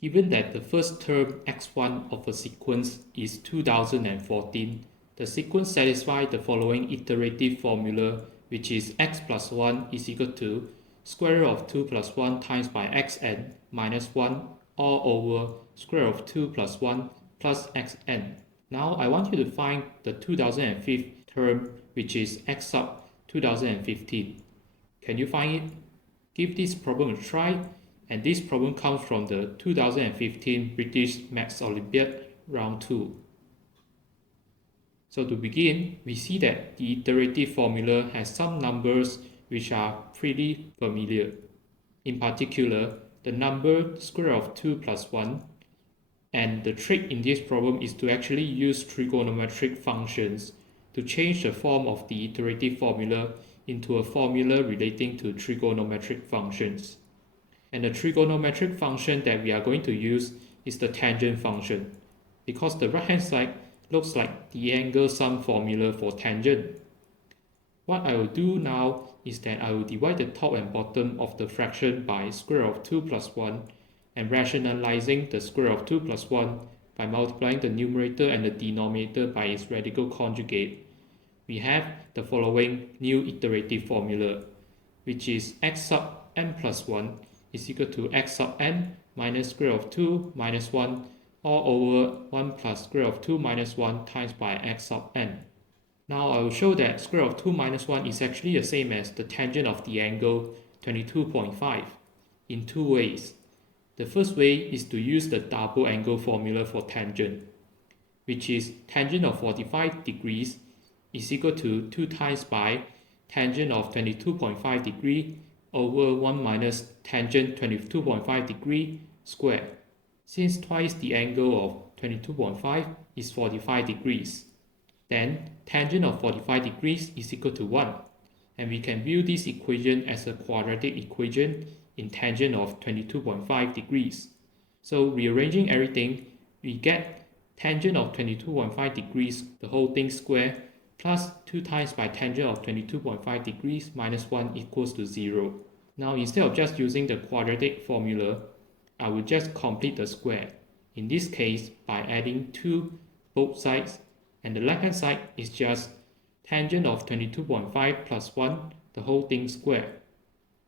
Given that the first term x1 of a sequence is 2014, the sequence satisfies the following iterative formula, which is x plus 1 is equal to square root of 2 plus 1 times by xn minus 1 all over square root of 2 plus 1 plus xn. Now I want you to find the 2005 term, which is x sub 2015. Can you find it? Give this problem a try, and this problem comes from the 2015 British Maths Olympiad Round 2. So to begin, we see that the iterative formula has some numbers which are pretty familiar. In particular, the number square root of 2 plus 1, and the trick in this problem is to actually use trigonometric functions to change the form of the iterative formula into a formula relating to trigonometric functions. And the trigonometric function that we are going to use is the tangent function, because the right hand side looks like the angle sum formula for tangent. What I will do now is that I will divide the top and bottom of the fraction by square root of 2 plus 1 and rationalizing the square root of 2 plus 1 by multiplying the numerator and the denominator by its radical conjugate. We have the following new iterative formula, which is x sub n plus 1 is equal to x sub n minus square root of 2 minus 1 all over 1 plus square root of 2 minus 1 times by x sub n. Now I will show that square root of 2 minus 1 is actually the same as the tangent of the angle 22.5 in two ways. The first way is to use the double angle formula for tangent, which is tangent of 45 degrees is equal to 2 times by tangent of 22.5 degree over 1 minus tangent 22.5 degree squared. Since twice the angle of 22.5 is 45 degrees, then tangent of 45 degrees is equal to 1, and we can view this equation as a quadratic equation in tangent of 22.5 degrees. So rearranging everything, we get tangent of 22.5 degrees, the whole thing square, plus 2 times by tangent of 22.5 degrees minus 1 equals to 0. Now instead of just using the quadratic formula, I will just complete the square. In this case, by adding 2 both sides, and the left hand side is just tangent of 22.5 plus 1, the whole thing square.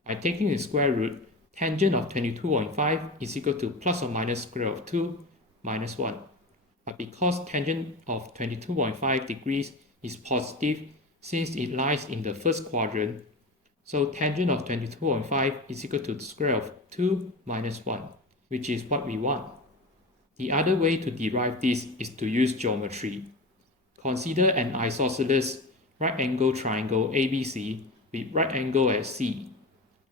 By taking the square root, tangent of 22.5 is equal to plus or minus square root of 2 minus 1. But because tangent of 22.5 degrees is positive since it lies in the first quadrant, so tangent of 22.5 is equal to the square root of 2 minus 1, which is what we want. The other way to derive this is to use geometry. Consider an isosceles right-angled triangle ABC with right angle at C.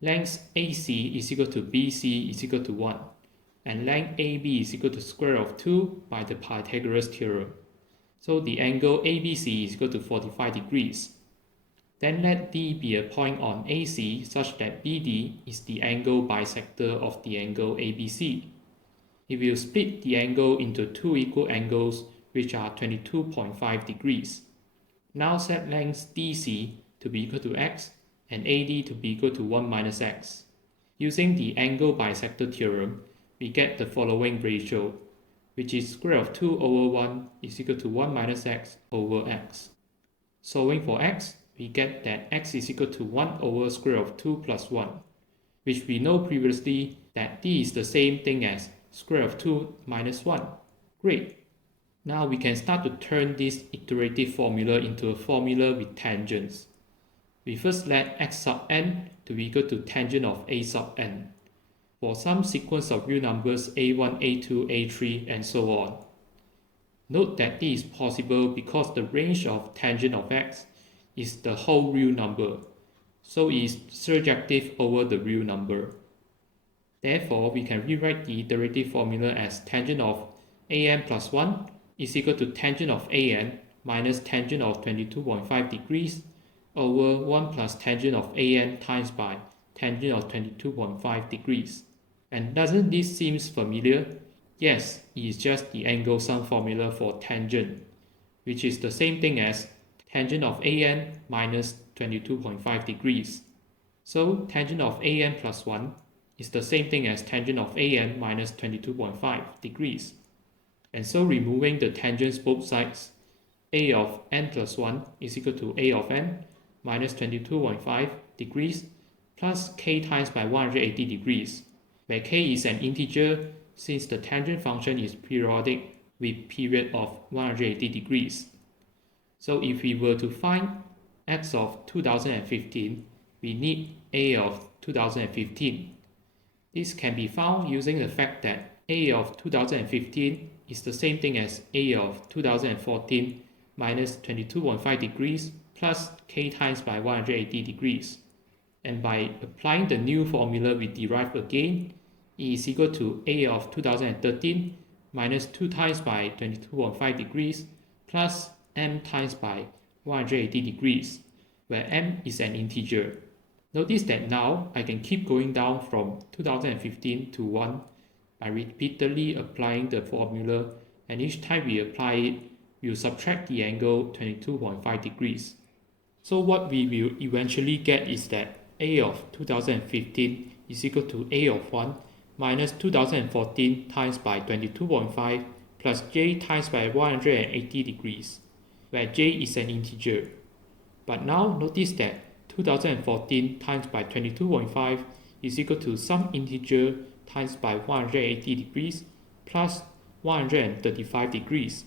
Length AC is equal to BC is equal to 1, and length AB is equal to square root of 2 by the Pythagoras theorem. So the angle ABC is equal to 45 degrees. Then let D be a point on AC such that BD is the angle bisector of the angle ABC. If you split the angle into two equal angles which are 22.5 degrees. Now set length DC to be equal to x and AD to be equal to 1 minus x. Using the angle bisector theorem, we get the following ratio, which is square root of 2 over 1 is equal to 1 minus x over x. Solving for x, we get that x is equal to 1 over square root of 2 plus 1, which we know previously that d is the same thing as square root of 2 minus 1. Great! Now we can start to turn this iterative formula into a formula with tangents. We first let x sub n to be equal to tangent of a sub n for some sequence of real numbers a1, a2, a3, and so on. Note that this is possible because the range of tangent of x is the whole real number, so it is surjective over the real number. Therefore, we can rewrite the iterative formula as tangent of an plus 1 is equal to tangent of an minus tangent of 22.5 degrees over 1 plus tangent of an times by tangent of 22.5 degrees. And doesn't this seem familiar? Yes, it is just the angle sum formula for tangent, which is the same thing as tangent of an minus 22.5 degrees. So tangent of an plus 1 is the same thing as tangent of AN minus 22.5 degrees. And so removing the tangents both sides, A of n plus 1 is equal to A of n minus 22.5 degrees plus k times by 180 degrees, where k is an integer since the tangent function is periodic with period of 180 degrees. So if we were to find x of 2015, we need A of 2015. This can be found using the fact that A of 2015 is the same thing as A of 2014 minus 22.5 degrees plus k times by 180 degrees. And by applying the new formula we derived again, E is equal to A of 2013 minus 2 times by 22.5 degrees plus m times by 180 degrees, where m is an integer. Notice that now I can keep going down from 2015 to 1 by repeatedly applying the formula, and each time we apply it, we'll subtract the angle 22.5 degrees. So what we will eventually get is that A of 2015 is equal to A of 1 minus 2014 times by 22.5 plus j times by 180 degrees, where j is an integer. But now notice that 2014 times by 22.5 is equal to some integer times by 180 degrees plus 135 degrees,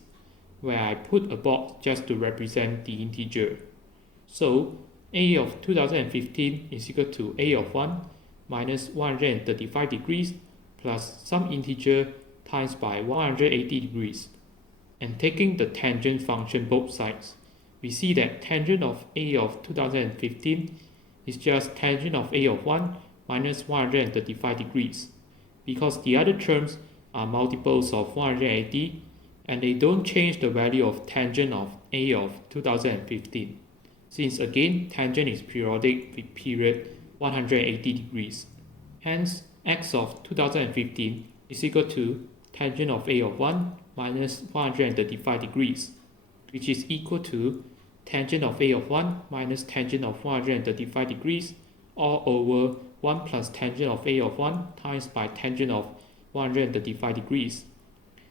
where I put a box just to represent the integer. So A of 2015 is equal to A of 1 minus 135 degrees plus some integer times by 180 degrees. And taking the tangent function both sides, we see that tangent of A of 2015 is just tangent of A of 1 minus 135 degrees, because the other terms are multiples of 180 and they don't change the value of tangent of A of 2015, since again tangent is periodic with period 180 degrees. Hence, x of 2015 is equal to tangent of A of 1 minus 135 degrees, which is equal to tangent of A of 1 minus tangent of 135 degrees all over 1 plus tangent of A of 1 times by tangent of 135 degrees.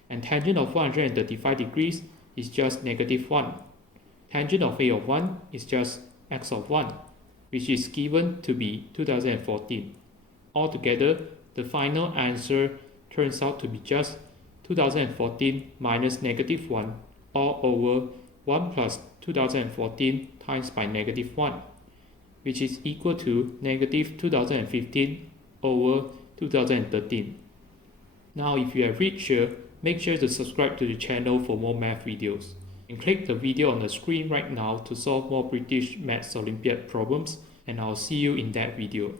And tangent of 135 degrees is just negative 1. Tangent of A of 1 is just x of 1, which is given to be 2014. Altogether, the final answer turns out to be just 2014 minus negative 1 all over 1 plus 2014 times by negative 1, which is equal to negative 2015 over 2013. Now, if you have reached here, make sure to subscribe to the channel for more math videos. And click the video on the screen right now to solve more British Maths Olympiad problems, and I'll see you in that video.